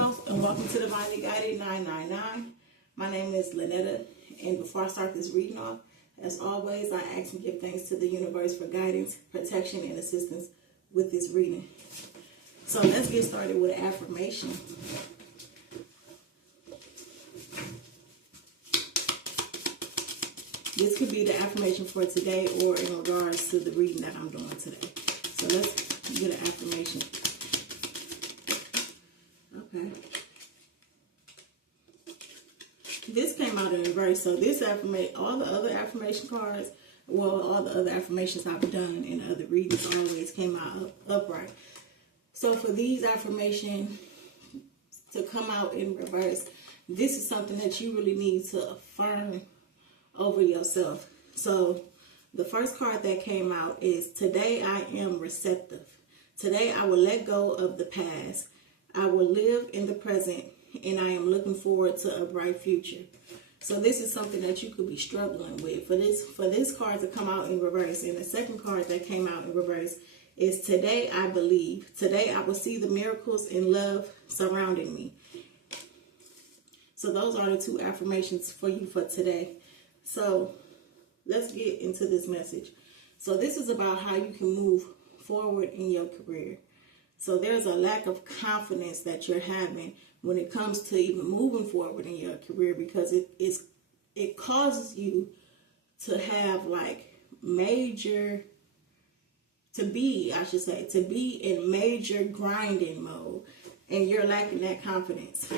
Hello and welcome to Divinely Guided 999. My name is Lynetta, and before I start this reading off, as always, I ask and give thanks to the universe for guidance, protection, and assistance with this reading. So let's get started with an affirmation. This could be the affirmation for today or in regards to the reading that I'm doing today. So let's get an affirmation. Okay. This came out in reverse. So this affirmation, all the other affirmation cards, well, all the other affirmations I've done in other readings always came out upright. So for these affirmations to come out in reverse, this is something that you really need to affirm over yourself. So the first card that came out is, today I am receptive. Today I will let go of the past. I will live in the present, and I am looking forward to a bright future. So this is something that you could be struggling with. For this card to come out in reverse, and the second card that came out in reverse is, today I believe. Today I will see the miracles and love surrounding me. So those are the two affirmations for you for today. So let's get into this message. So this is about how you can move forward in your career. So there's a lack of confidence that you're having when it comes to even moving forward in your career, because it causes you to have to be in major grinding mode, and you're lacking that confidence.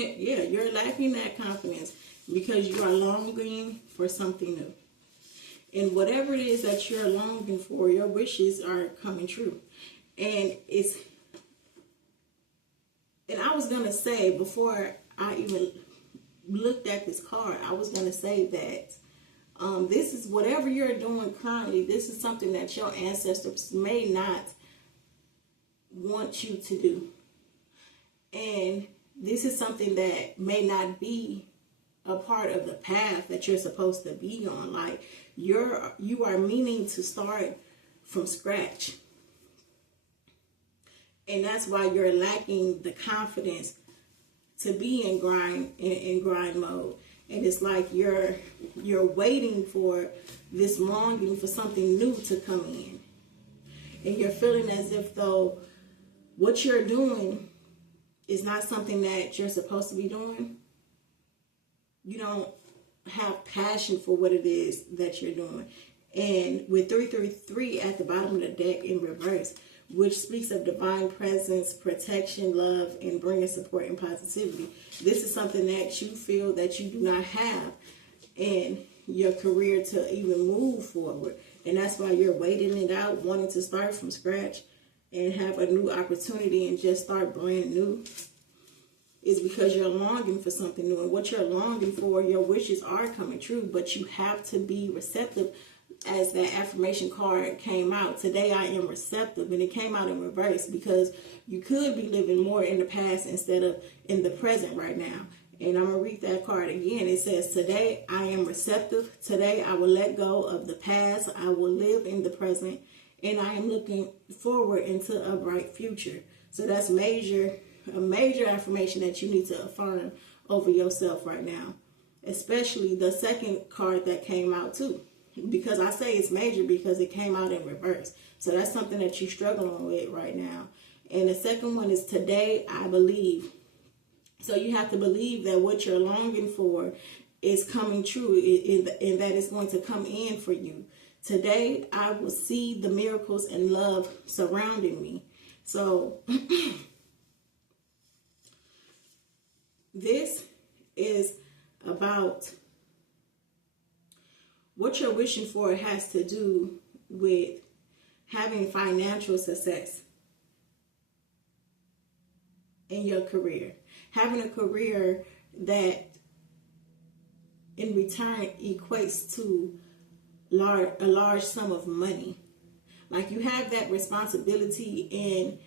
Yeah, you're lacking that confidence because you are longing for something new. And whatever it is that you're longing for, your wishes are coming true. And I was going to say, before I even looked at this card, I was going to say that this is whatever you're doing currently, this is something that your ancestors may not want you to do. And this is something that may not be a part of the path that you're supposed to be on. Like you are meaning to start from scratch. And that's why you're lacking the confidence to be in grind mode. And it's like you're waiting for this longing for something new to come in. And you're feeling as if though what you're doing is not something that you're supposed to be doing. You don't have passion for what it is that you're doing. And with 333 at the bottom of the deck in reverse, which speaks of divine presence, protection, love, and bringing support and positivity, this is something that you feel that you do not have in your career to even move forward. And that's why you're waiting it out, wanting to start from scratch and have a new opportunity and just start brand new, is because you're longing for something new. And what you're longing for, your wishes are coming true, but you have to be receptive. As that affirmation card came out, today I am receptive, and it came out in reverse because you could be living more in the past instead of in the present right now. And I'm going to read that card again. It says, today I am receptive. Today I will let go of the past. I will live in the present, and I am looking forward into a bright future. So that's a major affirmation that you need to affirm over yourself right now. Especially the second card that came out too. Because I say it's major because it came out in reverse. So that's something that you're struggling with right now. And the second one is, today I believe. So you have to believe that what you're longing for is coming true, and that it's going to come in for you. Today I will see the miracles and love surrounding me. So this is about what you're wishing for. It has to do with having financial success in your career. Having a career that in return equates to a large sum of money. Like you have that responsibility, and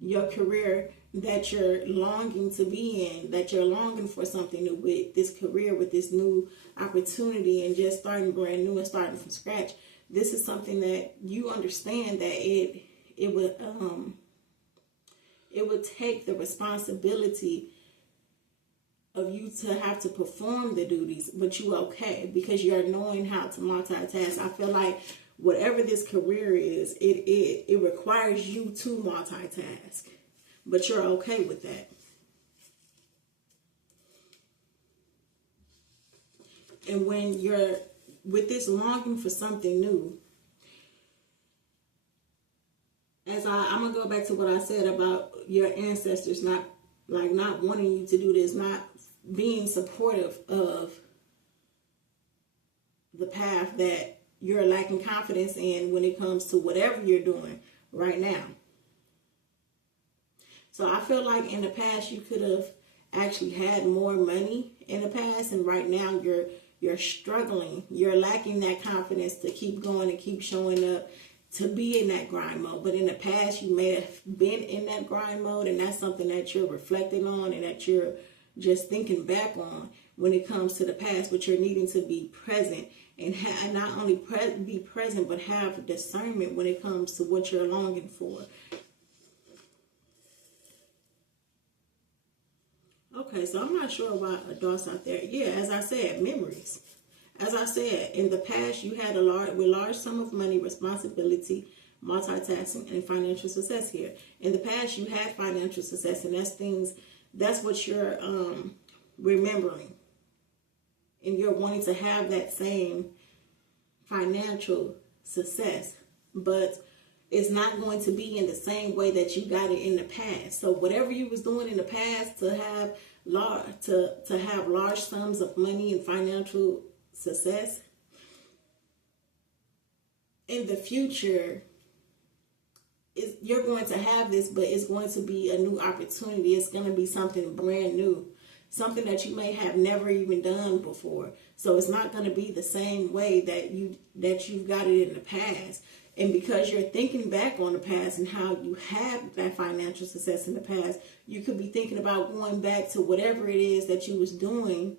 your career that you're longing to be in, that you're longing for something new with this career, with this new opportunity, and just starting brand new and starting from scratch. This is something that you understand that it would take the responsibility of you to have to perform the duties, but you okay because you're knowing how to multitask. I feel like whatever this career is, it requires you to multitask, but you're okay with that. And when you're with this longing for something new, as I'm gonna go back to what I said about your ancestors not wanting you to do this, not being supportive of the path that you're lacking confidence in when it comes to whatever you're doing right now. So I feel like in the past you could have actually had more money in the past, and right now you're struggling. You're lacking that confidence to keep going and keep showing up, to be in that grind mode. But in the past you may have been in that grind mode, and that's something that you're reflecting on and that you're just thinking back on when it comes to the past. But you're needing to be present and not only be present, but have discernment when it comes to what you're longing for. Okay, so I'm not sure about adults out there. Yeah, as I said, memories. As I said, in the past, you had a large sum of money, responsibility, multitasking, and financial success here. In the past, you had financial success, and that's what you're remembering. And you're wanting to have that same financial success, but it's not going to be in the same way that you got it in the past. So whatever you was doing in the past to have large sums of money and financial success, in the future, you're going to have this, but it's going to be a new opportunity. It's going to be something brand new, something that you may have never even done before. So it's not going to be the same way that you've got it in the past. And because you're thinking back on the past and how you had that financial success in the past, you could be thinking about going back to whatever it is that you was doing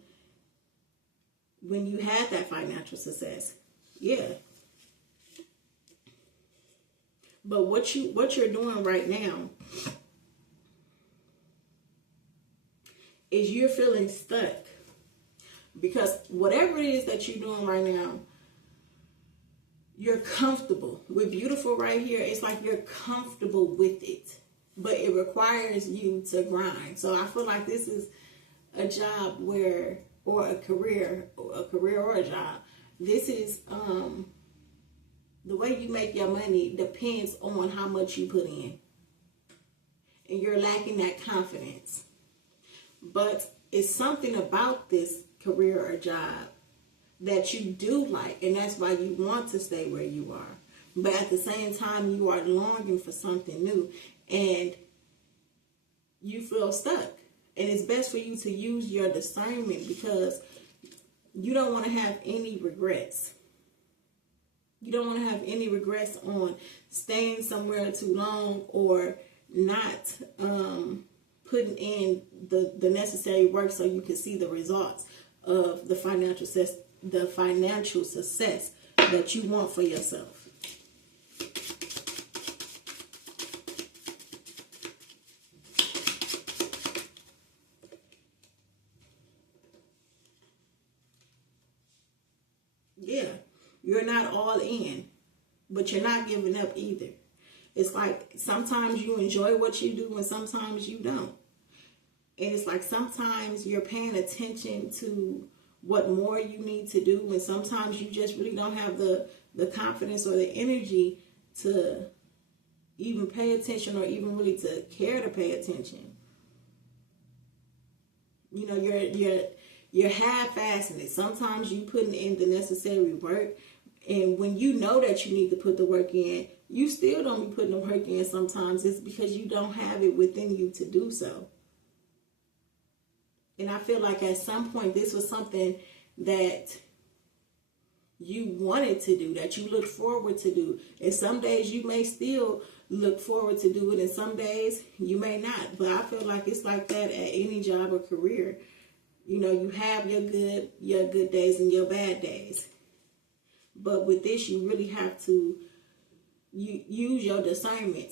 when you had that financial success. Yeah. But what you're doing right now is you're feeling stuck, because whatever it is that you're doing right now, you're comfortable with. Beautiful right here, it's like you're comfortable with it, but it requires you to grind. So I feel like this is a job or a career or a job. This is the way you make your money depends on how much you put in, and you're lacking that confidence. But it's something about this career or job that you do like, and that's why you want to stay where you are. But at the same time, you are longing for something new, and you feel stuck. And it's best for you to use your discernment, because you don't want to have any regrets. You don't want to have any regrets on staying somewhere too long, or not putting in the necessary work so you can see the results of the financial success that you want for yourself. Yeah, you're not all in, but you're not giving up either. It's like sometimes you enjoy what you do and sometimes you don't. And it's like sometimes you're paying attention to what more you need to do, and sometimes you just really don't have the confidence or the energy to even pay attention, or even really to care to pay attention. You know, you're half-assing it. Sometimes you putting in the necessary work, and when you know that you need to put the work in, you still don't be putting the work in. Sometimes it's because you don't have it within you to do so. And I feel like at some point this was something that you wanted to do, that you look forward to do. And some days you may still look forward to do it, and some days you may not. But I feel like it's like that at any job or career. You know, you have your good days and your bad days. But with this, you really have to use your discernment.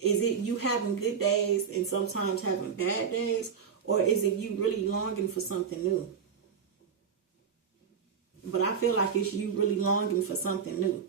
Is it you having good days and sometimes having bad days, or is it you really longing for something new? But I feel like it's you really longing for something new.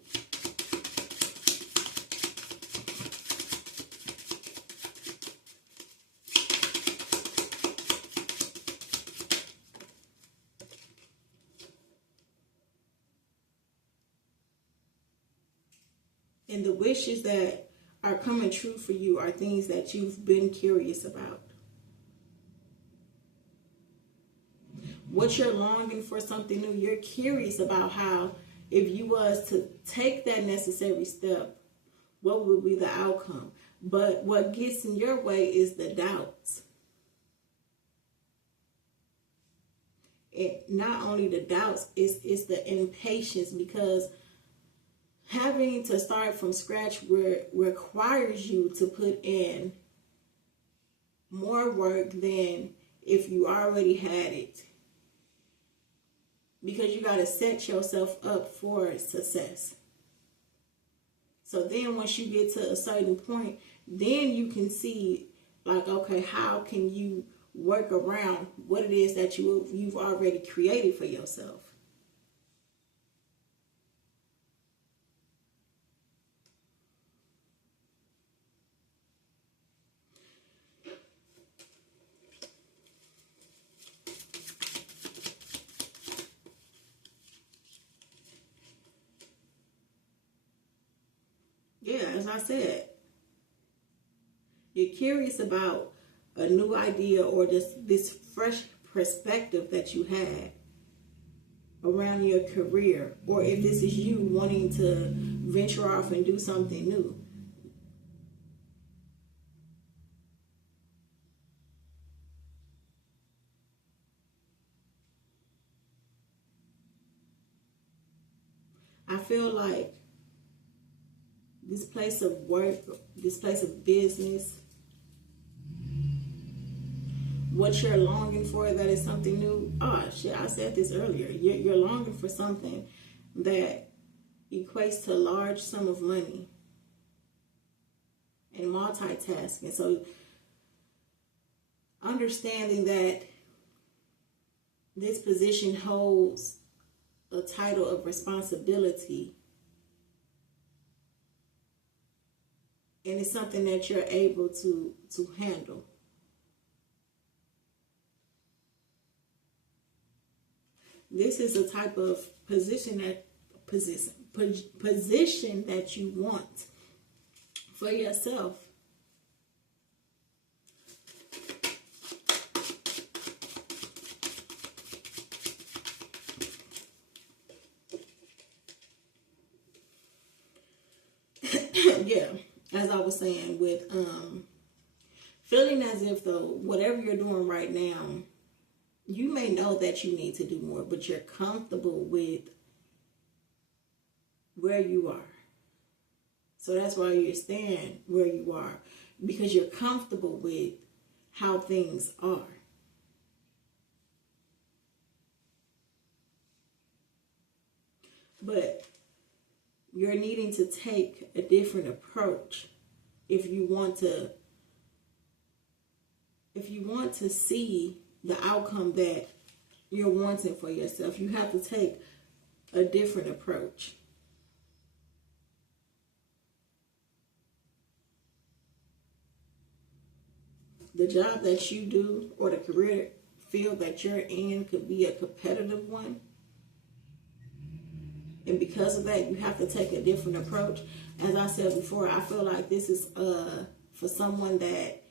And the wishes that are coming true for you are things that you've been curious about. What you're longing for something new, you're curious about how, if you was to take that necessary step, what would be the outcome? But what gets in your way is the doubts. Not only the doubts, it's the impatience, because having to start from scratch requires you to put in more work than if you already had it. Because you got to set yourself up for success. So then once you get to a certain point, then you can see, like, okay, how can you work around what it is that you've already created for yourself. Yeah, as I said, you're curious about a new idea or just this fresh perspective that you had around your career, or if this is you wanting to venture off and do something new. I feel like this place of work, this place of business, what you're longing for, that is something new. Oh, shit, I said this earlier. You're longing for something that equates to a large sum of money and multitasking. So understanding that this position holds a title of responsibility, and it's something that you're able to handle. This is a type of position that you want for yourself. Yeah, as I was saying, with feeling as if though whatever you're doing right now, you may know that you need to do more, but you're comfortable with where you are. So that's why you're staying where you are, because you're comfortable with how things are. But you're needing to take a different approach if you want to see the outcome that you're wanting for yourself. You have to take a different approach. The job that you do or the career field that you're in could be a competitive one. And because of that, you have to take a different approach. As I said before, I feel like this is for someone that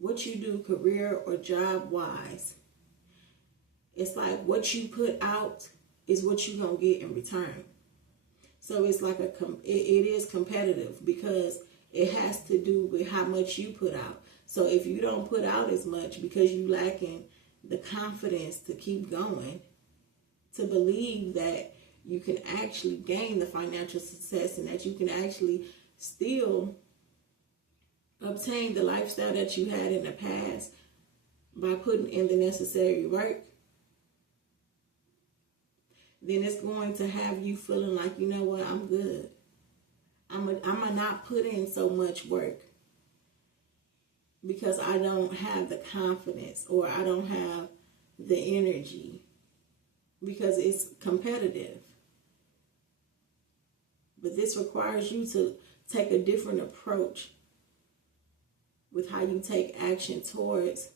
what you do career or job-wise, it's like what you put out is what you're going to get in return. So it's like it is competitive because it has to do with how much you put out. So if you don't put out as much because you lacking the confidence to keep going, to believe that you can actually gain the financial success and that you can actually still obtain the lifestyle that you had in the past by putting in the necessary work, then it's going to have you feeling like, you know what, I'm good. I'm gonna not put in so much work because I don't have the confidence or I don't have the energy because it's competitive. But this requires you to take a different approach with how you take action towards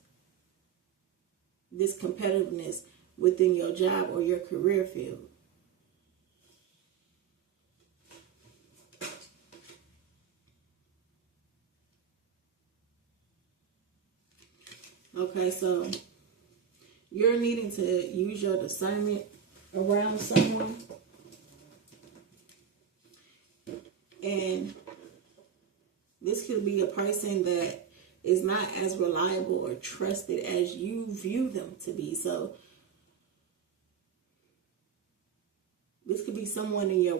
this competitiveness within your job or your career field. Okay, so you're needing to use your discernment around someone. And this could be a person that is not as reliable or trusted as you view them to be. So this could be someone in your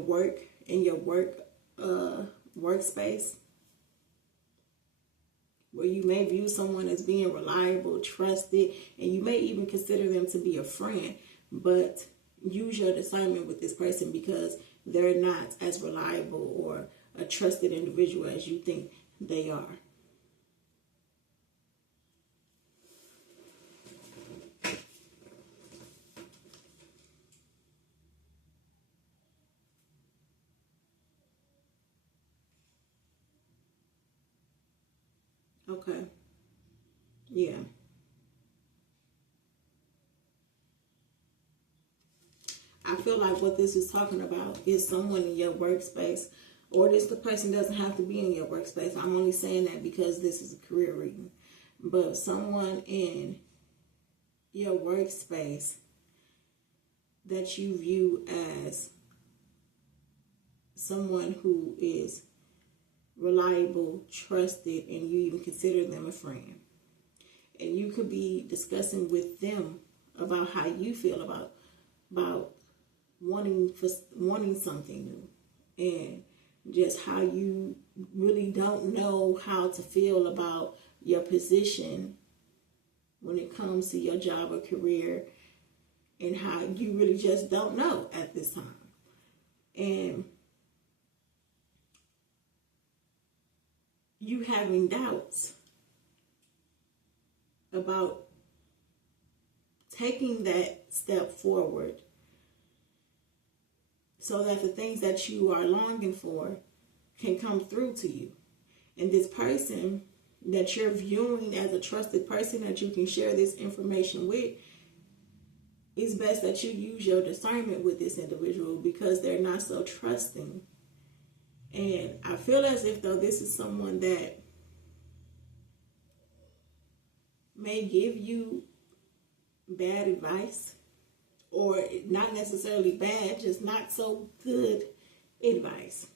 workspace, where you may view someone as being reliable, trusted, and you may even consider them to be a friend. But use your discernment with this person because they're not as reliable or a trusted individual as you think they are. Okay. Yeah. I feel like what this is talking about is someone in your workspace, or the person doesn't have to be in your workspace. I'm only saying that because this is a career reading. But someone in your workspace that you view as someone who is reliable, trusted, and you even consider them a friend. And you could be discussing with them about how you feel about wanting something new, and just how you really don't know how to feel about your position when it comes to your job or career, and how you really just don't know at this time. And you having doubts about taking that step forward so that the things that you are longing for can come through to you. And this person that you're viewing as a trusted person that you can share this information with, it's best that you use your discernment with this individual because they're not so trusting. And I feel as if though this is someone that may give you bad advice, or not necessarily bad, just not so good advice.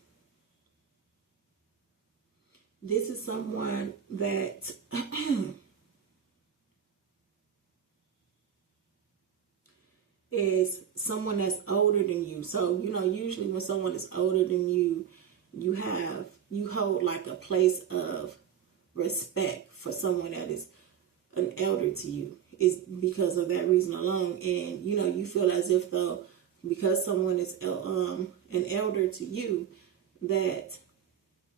This is someone that is someone that's older than you. So, usually when someone is older than you, you hold like a place of respect for someone that is an elder to you. Is because of that reason alone. And you feel as if though because someone is an elder to you, that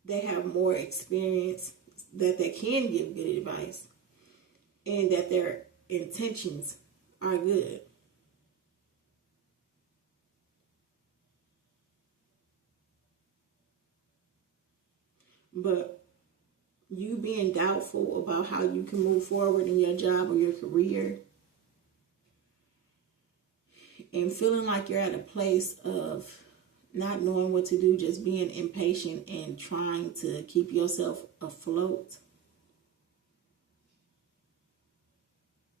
they have more experience, that they can give good advice, and that their intentions are good. But you being doubtful about how you can move forward in your job or your career, and feeling like you're at a place of not knowing what to do, just being impatient and trying to keep yourself afloat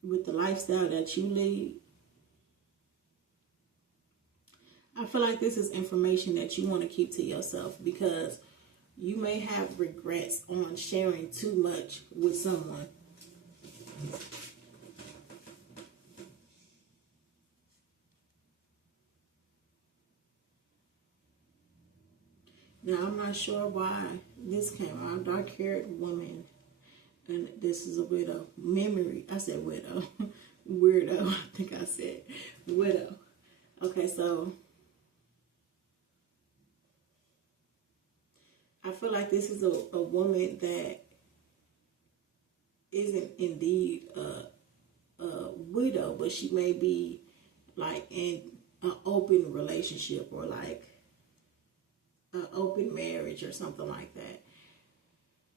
with the lifestyle that you lead. I feel like this is information that you want to keep to yourself because you may have regrets on sharing too much with someone. Now, I'm not sure why this came out. Dark-haired woman, and this is a widow. Memory. I said widow. Weirdo. I think I said widow. Okay, so I feel like this is a woman that isn't indeed a widow, but she may be like in an open relationship or like an open marriage or something like that.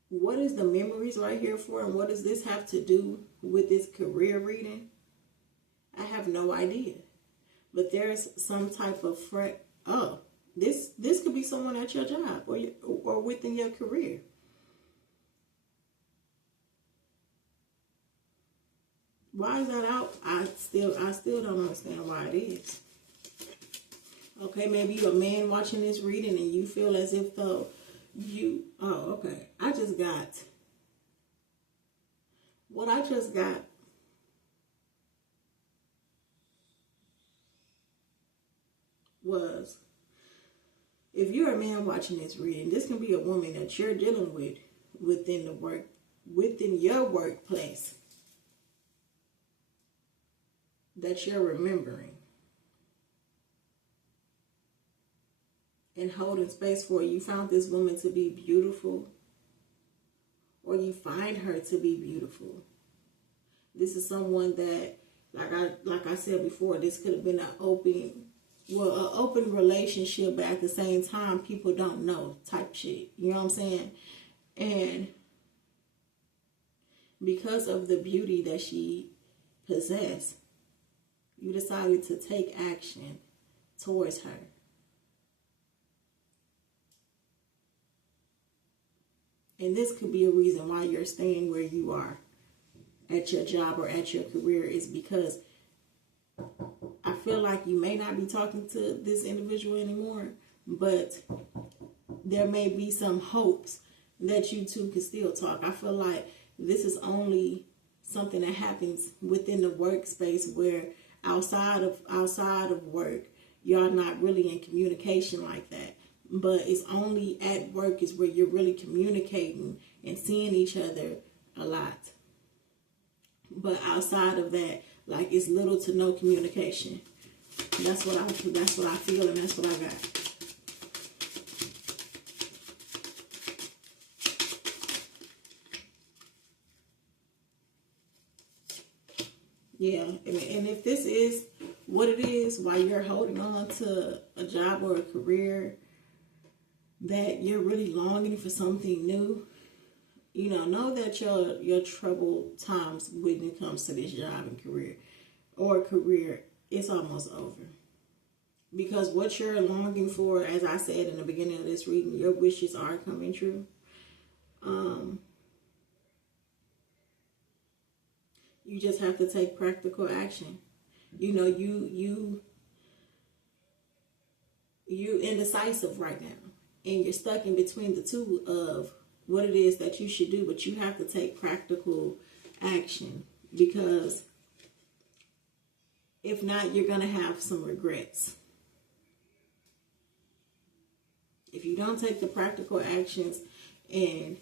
What is the memories right here for, and what does this have to do with this career reading? I have no idea. But there's some type of this could be someone at your job or within your career. Why is that out? I still don't understand why it is. Okay, maybe you're a man watching this reading and you feel as if though okay. What I just got was, if you're a man watching this reading, this can be a woman that you're dealing with within your workplace that you're remembering and holding space for. You found this woman to be beautiful, or you find her to be beautiful. This is someone that, like I said before, this could have been an open relationship, but at the same time, people don't know type shit. You know what I'm saying? And because of the beauty that she possessed, you decided to take action towards her. And this could be a reason why you're staying where you are at your job or at your career, is because I feel like you may not be talking to this individual anymore, but there may be some hopes that you two can still talk. I feel like this is only something that happens within the workspace, where outside of work, y'all not really in communication like that. But it's only at work is where you're really communicating and seeing each other a lot. But outside of that, like, it's little to no communication. That's what I feel, and that's what I got. Yeah, and if this is what it is, why you're holding on to a job or a career that you're really longing for something new, know that your troubled times when it comes to this job and career, it's almost over. Because what you're longing for, as I said in the beginning of this reading, your wishes are coming true. You just have to take practical action. You indecisive right now. And you're stuck in between the two of what it is that you should do, but you have to take practical action, because if not, you're going to have some regrets. If you don't take the practical actions and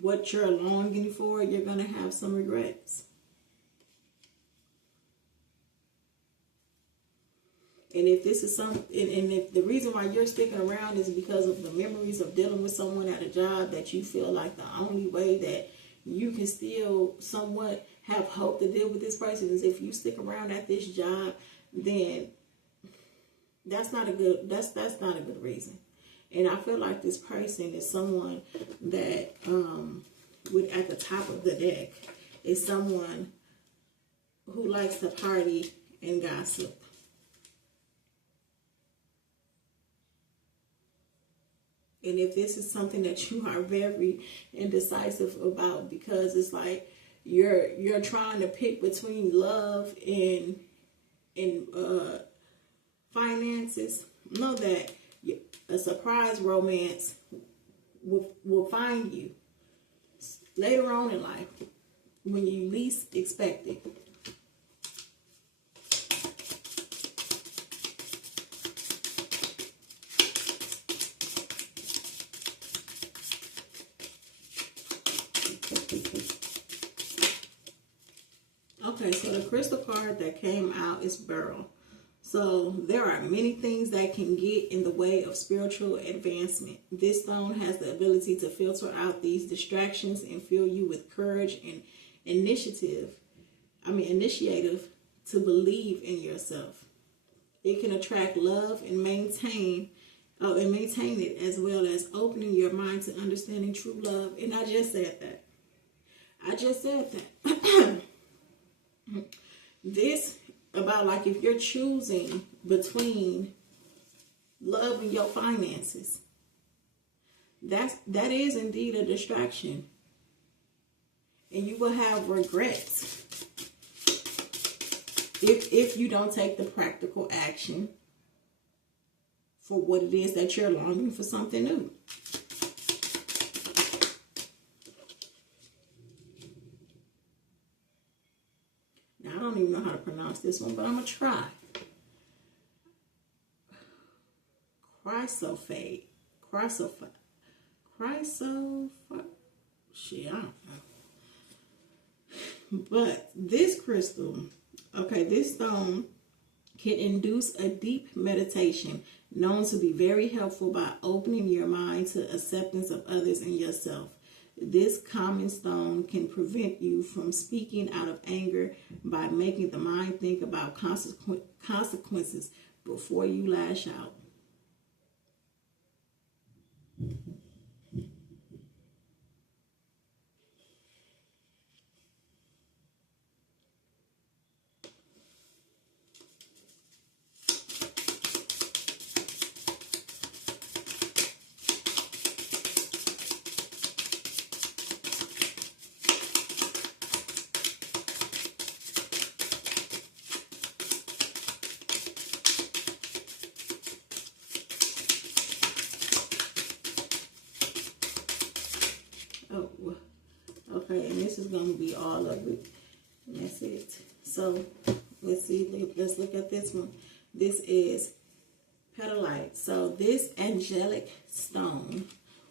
what you're longing for, you're going to have some regrets. And if this is and if the reason why you're sticking around is because of the memories of dealing with someone at a job that you feel like the only way that you can still somewhat have hope to deal with this person is if you stick around at this job, then that's not a good reason. And I feel like this person is someone that at the top of the deck is someone who likes to party and gossip. And if this is something that you are very indecisive about, because it's like you're trying to pick between love and finances, know that a surprise romance will find you later on in life when you least expect it. Okay, so the crystal card that came out is Beryl. So there are many things that can get in the way of spiritual advancement. This stone has the ability to filter out these distractions and fill you with courage and initiative to believe in yourself. It can attract love and maintain it, as well as opening your mind to understanding true love. And I just said that. This about, like, if you're choosing between love and your finances, that is indeed a distraction, and you will have regrets if you don't take the practical action for what it is that you're longing for, something new. Now, I don't even know how to pronounce this one, but I'm going to try. Chrysophate. Shit, I don't know. But this crystal, okay, this stone can induce a deep meditation known to be very helpful by opening your mind to acceptance of others and yourself. This common stone can prevent you from speaking out of anger by making the mind think about consequences before you lash out. Oh, okay, and this is going to be all of it. And that's it. So, let's see. Let's look at this one. This is petalite. So, this angelic stone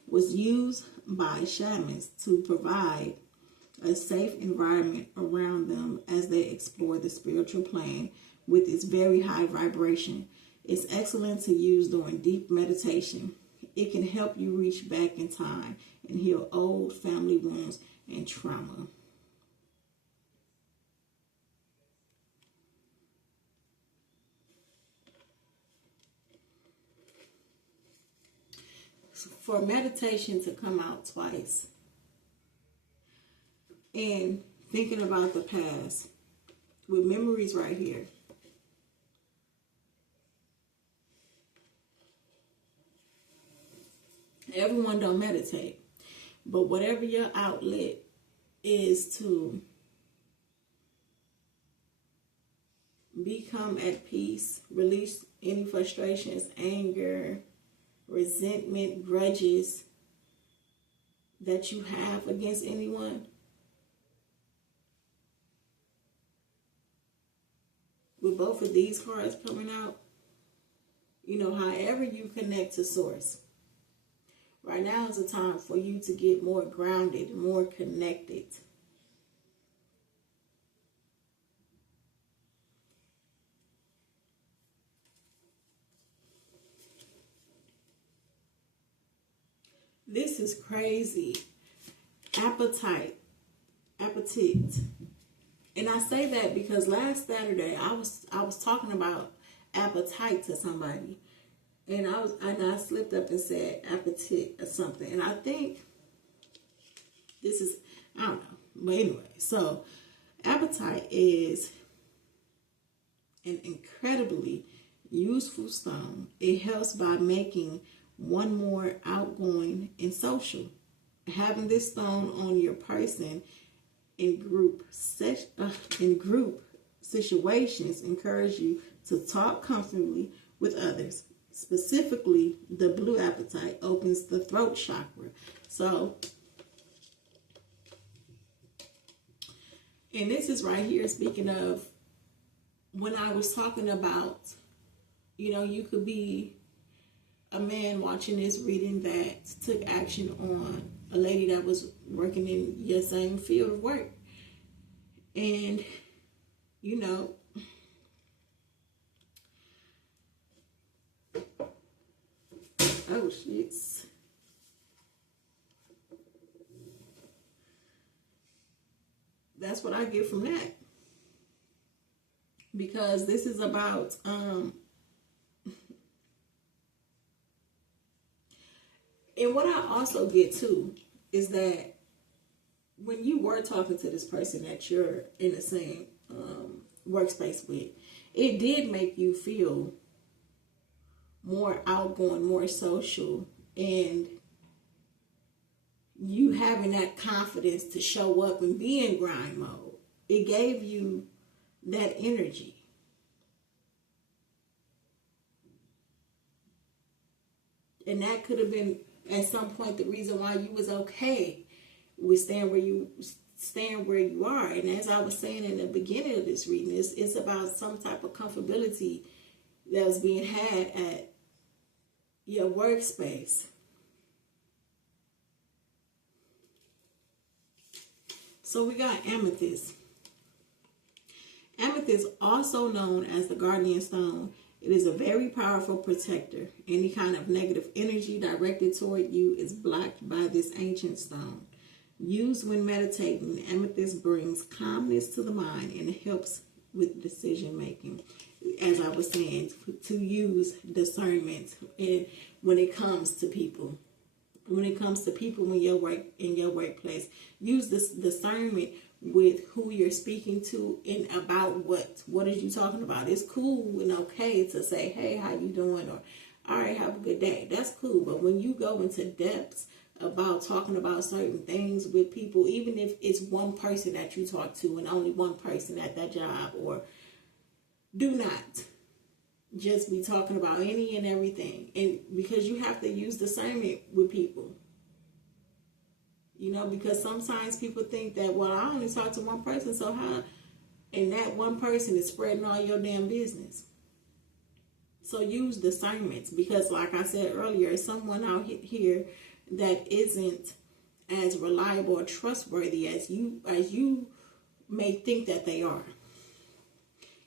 was used by shamans to provide a safe environment around them as they explore the spiritual plane with its very high vibration. It's excellent to use during deep meditation. It can help you reach back in time and heal old family wounds and trauma. For meditation to come out twice and thinking about the past with memories right here. Everyone don't meditate, but whatever your outlet is to become at peace, release any frustrations, anger, resentment, grudges that you have against anyone. With both of these cards coming out, however you connect to source. Right now is a time for you to get more grounded, more connected. This is crazy. Appetite. And I say that because last Saturday I was talking about appetite to somebody. And I slipped up and said appetite or something. And I think this is, I don't know. But anyway, so appetite is an incredibly useful stone. It helps by making one more outgoing and social. Having this stone on your person in group situations encourage you to talk comfortably with others. Specifically, the blue apatite opens the throat chakra. So, and this is right here speaking of when I was talking about, you could be a man watching this reading that took action on a lady that was working in your same field of work. And you know, oh shit. That's what I get from that. Because this is about and what I also get too is that when you were talking to this person that you're in the same workspace with, it did make you feel more outgoing, more social, and you having that confidence to show up and be in grind mode. It gave you that energy. And that could have been at some point the reason why you was okay with staying where you are. And as I was saying in the beginning of this reading, it's about some type of comfortability that was being had at your workspace. So we got amethyst. Amethyst, also known as the guardian stone, it is a very powerful protector. Any kind of negative energy directed toward you is blocked by this ancient stone. Used when meditating, amethyst brings calmness to the mind and helps with decision making. As I was saying, to use discernment when it comes to people. When it comes to people in your workplace, use this discernment with who you're speaking to and about what are you talking about. It's cool and okay to say, hey, how you doing? Or, all right, have a good day. That's cool. But when you go into depths about talking about certain things with people, even if it's one person that you talk to and only one person at that job, or do not just be talking about any and everything. And because you have to use discernment with people. You know, because sometimes people think that, well, I only talk to one person, so how? And that one person is spreading all your damn business. So use discernment, because like I said earlier, someone out here that isn't as reliable or trustworthy as you may think that they are.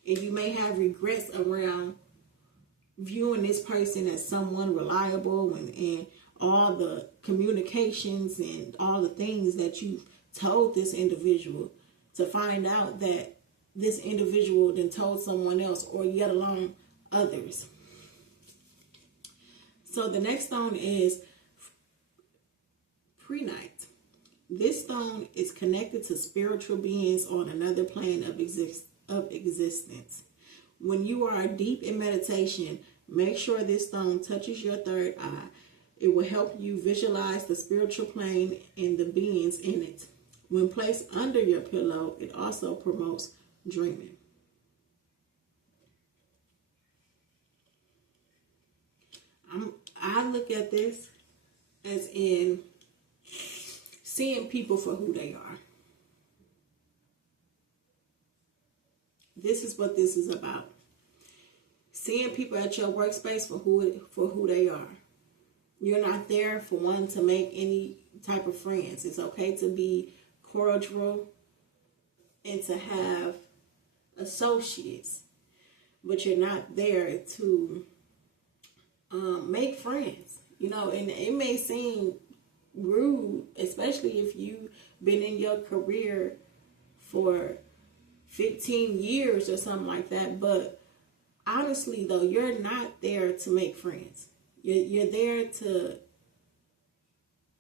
And you may have regrets around viewing this person as someone reliable and all the communications and all the things that you told this individual, to find out that this individual then told someone else, or yet alone others. So the next stone is prehnite. This stone is connected to spiritual beings on another plane of existence. When you are deep in meditation, make sure this stone touches your third eye. It will help you visualize the spiritual plane and the beings in it. When placed under your pillow, it also promotes dreaming. I look at this as in seeing people for who they are. This is what this is about. Seeing people at your workspace for who they are. You're not there for one to make any type of friends. It's okay to be cordial and to have associates, but you're not there to make friends. You know, and it may seem rude, especially if you've been in your career for 15 years or something like that. But honestly, though, you're not there to make friends. You're there to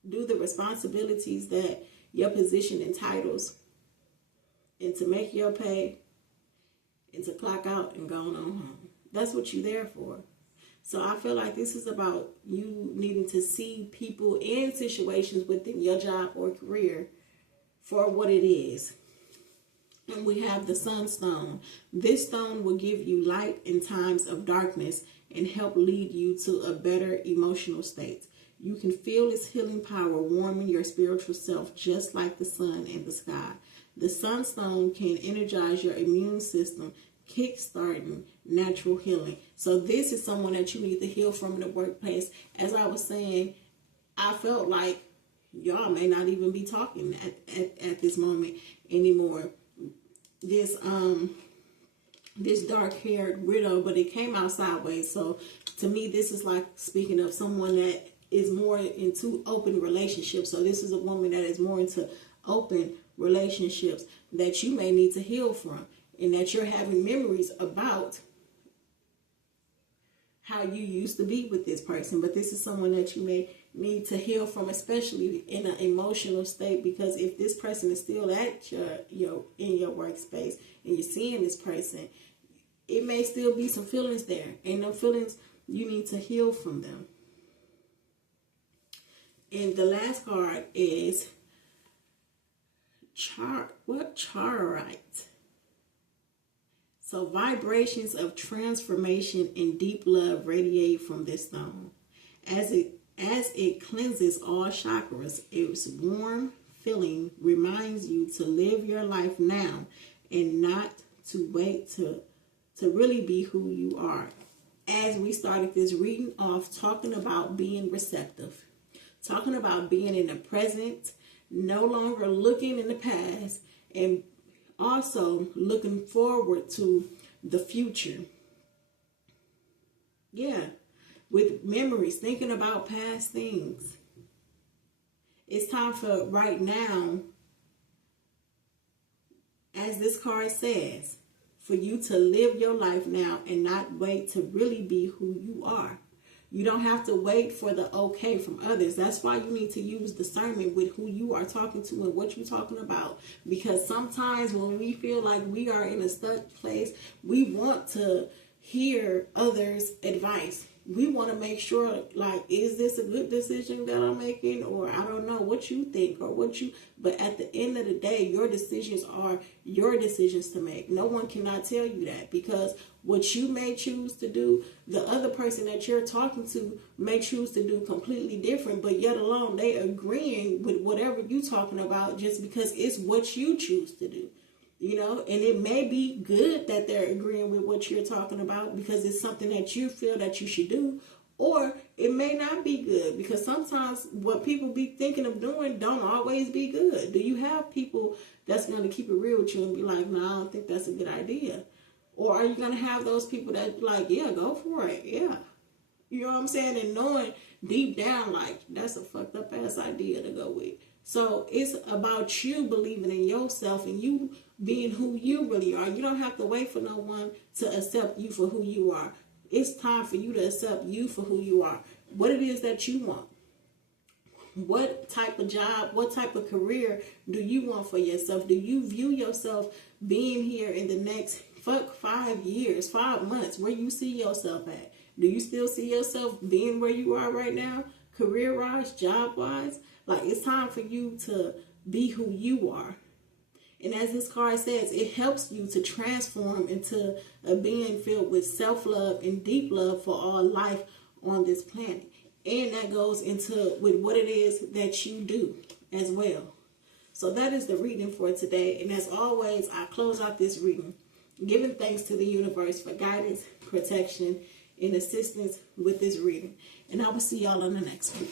do the responsibilities that your position entitles, and to make your pay, and to clock out and go on home. That's what you're there for. So I feel like this is about you needing to see people in situations within your job or career for what it is. And we have the sunstone. This stone will give you light in times of darkness and help lead you to a better emotional state. You can feel its healing power warming your spiritual self just like the sun in the sky. The sunstone can energize your immune system, kickstarting natural healing. So this is someone that you need to heal from in the workplace. As I was saying, I felt like y'all may not even be talking at this moment anymore. This this dark-haired widow, but it came out sideways. So to me, this is like speaking of someone that is more into open relationships. So this is a woman that is more into open relationships that you may need to heal from, and that you're having memories about how you used to be with this person. But this is someone that you may need to heal from, especially in an emotional state, because if this person is still at your in your workspace and you're seeing this person, it may still be some feelings there, and those feelings, you need to heal from them. And the last card is Charoite. So vibrations of transformation and deep love radiate from this stone. As it cleanses all chakras, its warm feeling reminds you to live your life now and not to wait to really be who you are. As we started this reading off talking about being receptive, talking about being in the present, no longer looking in the past, and also looking forward to the future. Yeah, with memories, thinking about past things. It's time for right now, as this card says, for you to live your life now and not wait to really be who you are. You don't have to wait for the okay from others. That's why you need to use discernment with who you are talking to and what you're talking about. Because sometimes when we feel like we are in a stuck place, we want to hear others' advice. We want to make sure, like, is this a good decision that I'm making? Or I don't know what you think or but at the end of the day, your decisions are your decisions to make. No one cannot tell you that, because what you may choose to do, the other person that you're talking to may choose to do completely different, but yet alone they agreeing with whatever you're talking about just because it's what you choose to do. You know, and it may be good that they're agreeing with what you're talking about because it's something that you feel that you should do, or it may not be good because sometimes what people be thinking of doing don't always be good. Do you have people that's going to keep it real with you and be like, no, I don't think that's a good idea? Or are you going to have those people that like, yeah, go for it, yeah. You know what I'm saying? And knowing deep down, like, that's a fucked up ass idea to go with. So it's about you believing in yourself and you being who you really are. You don't have to wait for no one to accept you for who you are. It's time for you to accept you for who you are. What it is that you want. What type of job, what type of career do you want for yourself? Do you view yourself being here in the next 5 years, 5 months? Where you see yourself at? Do you still see yourself being where you are right now? Career-wise, job-wise? Like, it's time for you to be who you are. And as this card says, it helps you to transform into a being filled with self-love and deep love for all life on this planet. And that goes into with what it is that you do as well. So that is the reading for today. And as always, I close out this reading giving thanks to the universe for guidance, protection, and assistance with this reading. And I will see y'all on the next one.